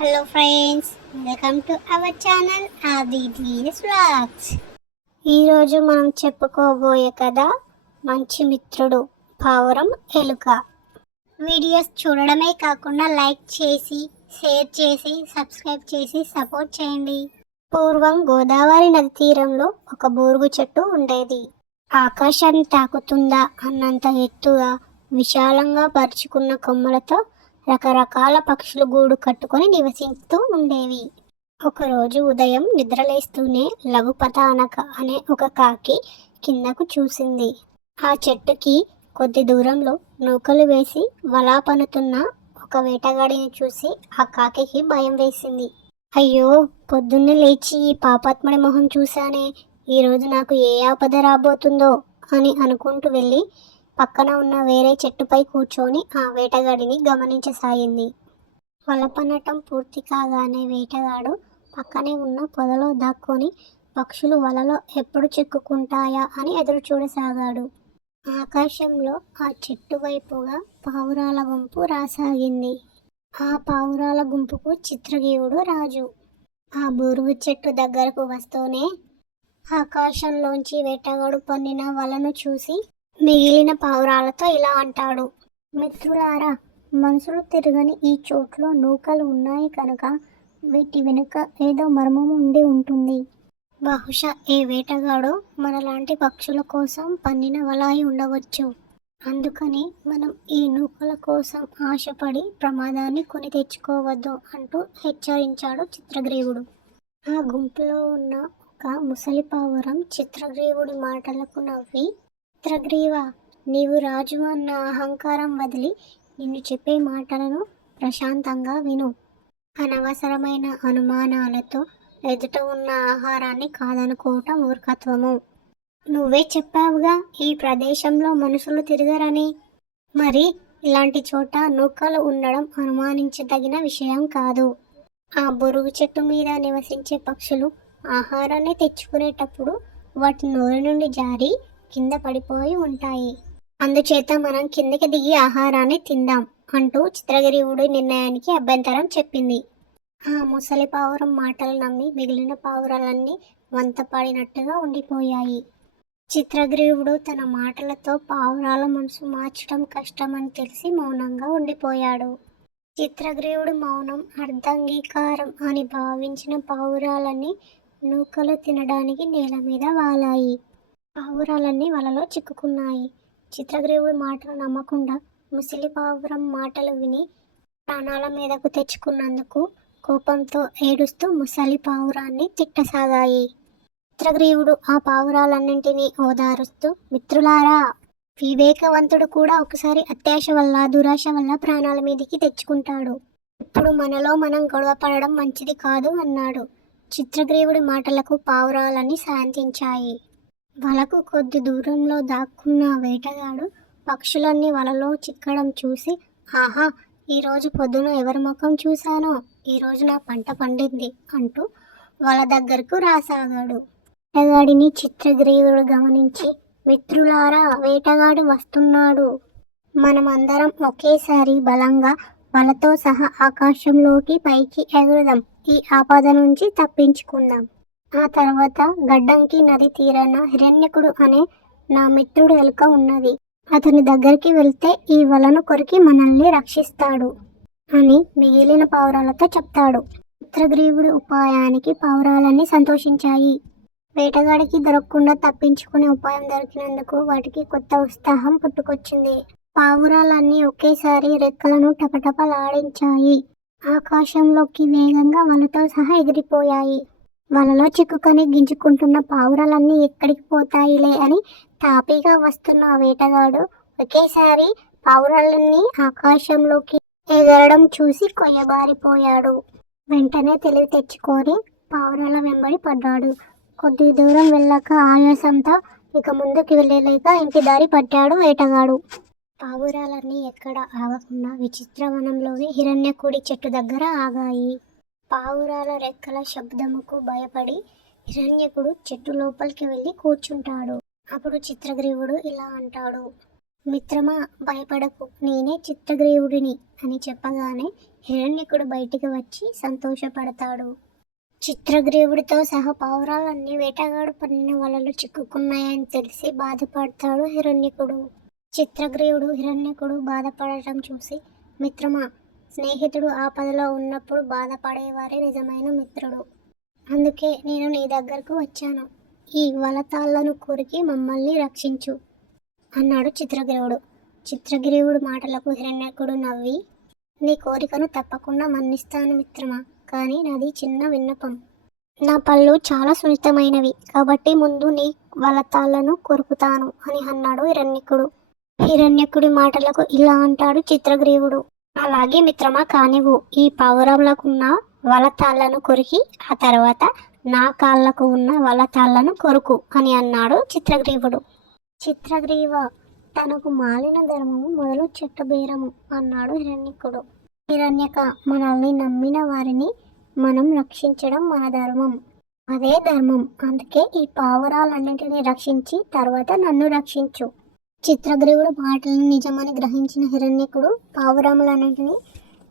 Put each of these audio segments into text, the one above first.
Hello friends, welcome to our channel ఆదిటీఎస్ vlogs. ఈరోజు మనం చెప్పుకోబోయే కథ మంచి మిత్రుడు పావురం ఎలుక. వీడియోస్ చూడడమే కాకుండా లైక్ చేసి, షేర్ చేసి, సబ్స్క్రైబ్ చేసి సపోర్ట్ చేయండి. పూర్వం గోదావరి నది తీరంలో ఒక బూరుగు చెట్టు ఉండేది. ఆకాశాన్ని తాకుతుందా అన్నంత ఎత్తుగా విశాలంగా పరుచుకున్న కొమ్మలతో రకరకాల పక్షులు గూడు కట్టుకొని నివసిస్తూ ఉండేవి. ఒకరోజు ఉదయం నిద్రలేస్తూనే లఘుపతానక అనే ఒక కాకి కిందకు చూసింది. ఆ చెట్టుకి కొద్ది దూరంలో నూకలు వేసి వలా పనుతున్న ఒక వేటగాడిని చూసి ఆ కాకి భయం వేసింది. అయ్యో, పొద్దున్నే లేచి ఈ పాపాత్ముడి మొహం చూశానే, ఈరోజు నాకు ఏ ఆపద రాబోతుందో అని అనుకుంటూ వెళ్ళి పక్కన ఉన్న వేరే చెట్టుపై కూర్చొని ఆ వేటగాడిని గమనించసాగింది. వల పన్నటం పూర్తి కాగానే వేటగాడు పక్కనే ఉన్న పొదలో దాక్కొని పక్షులు వలలో ఎప్పుడు చిక్కుకుంటాయా అని ఎదురు చూడసాగాడు. ఆకాశంలో ఆ చెట్టు వైపుగా పావురాల గుంపు రాసాగింది. ఆ పావురాల గుంపుకు చిత్రగీవుడు రాజు. ఆ బూరుగు చెట్టు దగ్గరకు వస్తూనే ఆకాశంలోంచి వేటగాడు పన్నిన వలను చూసి మిగిలిన పావురాలతో ఇలా అంటాడు. మిత్రులారా, మనుషులు తిరగని ఈ చోట్లో నూకలు ఉన్నాయి కనుక వీటి వెనుక ఏదో మర్మం ఉండి ఉంటుంది. బహుశా ఏ వేటగాడు మనలాంటి పక్షుల కోసం పన్నిన వలాయి ఉండవచ్చు. అందుకని మనం ఈ నూకల కోసం ఆశపడి ప్రమాదాన్ని కొని తెచ్చుకోవద్దు అంటూ హెచ్చరించాడు చిత్రగ్రీవుడు. ఆ గుంపులో ఉన్న ఒక ముసలి పావురం చిత్రగ్రీవుడి మాటలకు నవ్వి, చిత్రగ్రీవ, నీవు రాజు అన్న అహంకారం వదిలి నిన్ను చెప్పే మాటలను ప్రశాంతంగా విను. అనవసరమైన అనుమానాలతో ఎదుట ఉన్న ఆహారాన్ని కాదనుకోవటం మూర్ఖత్వము. నువ్వే చెప్పావుగా ఈ ప్రదేశంలో మనుషులు తిరగరని. మరి ఇలాంటి చోట నూకలు ఉండడం అనుమానించదగిన విషయం కాదు. ఆ బొరుగు చెట్టు మీద నివసించే పక్షులు ఆహారాన్ని తెచ్చుకునేటప్పుడు వాటి నోరు నుండి జారి కింద పడిపోయి ఉంటాయి. అందుచేత మనం కిందకి దిగి ఆహారాన్ని తిందాం అంటూ చిత్రగ్రీవుడి నిర్ణయానికి అభ్యంతరం చెప్పింది. ఆ ముసలి పావురం మాటలు నమ్మి మిగిలిన పావురాలన్నీ వంతపాడినట్టుగా ఉండిపోయాయి. చిత్రగ్రీవుడు తన మాటలతో పావురాల మనసు మార్చడం కష్టమని తెలిసి మౌనంగా ఉండిపోయాడు. చిత్రగ్రీవుడి మౌనం అర్ధంగీకారం అని భావించిన పావురాలన్నీ నూకలు తినడానికి నేల మీద వాలాయి. పావురాలన్నీ వలలో చిక్కుకున్నాయి. చిత్రగ్రీవుడి మాటలు నమ్మకుండా ముసలి పావురం మాటలు విని ప్రాణాల మీదకు తెచ్చుకున్నందుకు కోపంతో ఏడుస్తూ ముసలి పావురాన్ని తిట్టసాగాయి. చిత్రగ్రీవుడు ఆ పావురాలన్నింటినీ ఓదారుస్తూ, మిత్రులారా, వివేకవంతుడు కూడా ఒకసారి అత్యాశ వల్ల దురాశ వల్ల ప్రాణాల మీదికి తెచ్చుకుంటాడు. ఇప్పుడు మనలో మనం గొడవ పడడం మంచిది కాదు అన్నాడు. చిత్రగ్రీవుడి మాటలకు పావురాలన్నీ శాంతించాయి. వలకు కొద్ది దూరంలో దాక్కున్న వేటగాడు పక్షులన్నీ వలలో చిక్కడం చూసి, ఆహా, ఈరోజు పొద్దున ఎవరి ముఖం చూశానో, ఈరోజు నా పంట పండింది అంటూ వల దగ్గరకు రాసాగాడు. వేటగాడిని చిత్రగ్రీవుడు గమనించి, మిత్రులారా, వేటగాడు వస్తున్నాడు. మనమందరం ఒకేసారి బలంగా వలతో సహా ఆకాశంలోకి పైకి ఎగురుదాం. ఈ ఆపద నుంచి తప్పించుకుందాం. ఆ తర్వాత గడ్డంకి నది తీరాన హిరణ్యకుడు అనే నా మిత్రుడు ఎలుక ఉన్నది. అతని దగ్గరికి వెళ్తే ఈ వలను కొరికి మనల్ని రక్షిస్తాడు అని మిగిలిన పావురాలతో చెప్తాడు. చిత్రగ్రీవుడి ఉపాయానికి పావురాలన్నీ సంతోషించాయి. వేటగాడికి దొరకకుండా తప్పించుకునే ఉపాయం దొరికినందుకు వాటికి కొత్త ఉత్సాహం పుట్టుకొచ్చింది. పావురాలన్నీ ఒకేసారి రెక్కలను టపటపలాడించాయి. ఆకాశంలోకి వేగంగా వలతో సహా ఎగిరిపోయాయి. వలలో చిక్కుకొని గింజుకుంటున్న పావురాలన్నీ ఎక్కడికి పోతాయిలే అని తాపీగా వస్తున్న వేటగాడు ఒకేసారి పావురాలన్నీ ఆకాశంలోకి ఎగరడం చూసి కొయ్యబారిపోయాడు. వెంటనే తెలివి తెచ్చుకొని పావురాల వెంబడి పడ్డాడు. కొద్ది దూరం వెళ్ళాక ఆయాసంతో ఇక ముందుకు వెళ్ళలేక ఇంటి దారి పట్టాడు వేటగాడు. పావురాలన్నీ ఎక్కడ ఆగకుండా విచిత్రవనంలోని హిరణ్యకుడి చెట్టు దగ్గర ఆగాయి. పావురాల రెక్కల శబ్దముకు భయపడి హిరణ్యకుడు చెట్టు లోపలికి వెళ్ళి కూర్చుంటాడు. అప్పుడు చిత్రగ్రీవుడు ఇలా అంటాడు. మిత్రమా, భయపడకు, నేనే చిత్రగ్రీవుడిని అని చెప్పగానే హిరణ్యకుడు బయటికి వచ్చి సంతోషపడతాడు. చిత్రగ్రీవుడితో సహా పావురాలన్నీ వేటగాడు పన్నిన వలలో చిక్కుకున్నాయని తెలిసి బాధపడతాడు హిరణ్యకుడు. చిత్రగ్రీవుడు హిరణ్యకుడు బాధపడటం చూసి, మిత్రమా, స్నేహితుడు ఆపదలో ఉన్నప్పుడు బాధపడేవారే నిజమైన మిత్రుడు. అందుకే నేను నీ దగ్గరకు వచ్చాను. ఈ వలతాళ్లను కొరికి మమ్మల్ని రక్షించు అన్నాడు చిత్రగ్రీవుడు. చిత్రగ్రీవుడు మాటలకు హిరణ్యకుడు నవ్వి, నీ కోరికను తప్పకుండా మన్నిస్తాను మిత్రమా, కానీ నాది చిన్న విన్నపం. నా పళ్ళు చాలా సున్నితమైనవి, కాబట్టి ముందు నీ వలతాళ్లను కొరుకుతాను అని అన్నాడు హిరణ్యకుడు. హిరణ్యకుడి మాటలకు ఇలా అంటాడు చిత్రగ్రీవుడు, అలాగే మిత్రమా, కానివ్వు. ఈ పావురంలకున్న వలతాళ్లను కొరికి ఆ తర్వాత నా కాళ్లకు ఉన్న వలతాళ్లను కొరుకు అని అన్నాడు చిత్రగ్రీవుడు. చిత్రగ్రీవ, తనకు మాలిన ధర్మము మొదలు చెట్టు బేరము అన్నాడు హిరణ్యకుడు. హిరణ్యక, మనల్ని నమ్మిన వారిని మనం రక్షించడం మన ధర్మం. అదే ధర్మం. అందుకే ఈ పావురాలన్నింటినీ రక్షించి తర్వాత నన్ను రక్షించు. చిత్రగ్రీవుడు మాటలను నిజమని గ్రహించిన హిరణ్యకుడు పావురములన్నింటినీ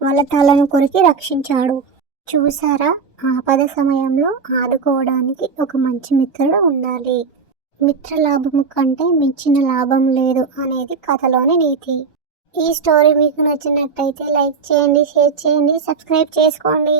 వలతాళ్లను కొరికి రక్షించాడు. చూసారా, ఆపద సమయంలో ఆదుకోవడానికి ఒక మంచి మిత్రుడు ఉండాలి. మిత్రలాభము కంటే మించిన లాభం లేదు అనేది కథలోని నీతి. ఈ స్టోరీ మీకు నచ్చినట్టయితే లైక్ చేయండి, షేర్ చేయండి, సబ్స్క్రైబ్ చేసుకోండి.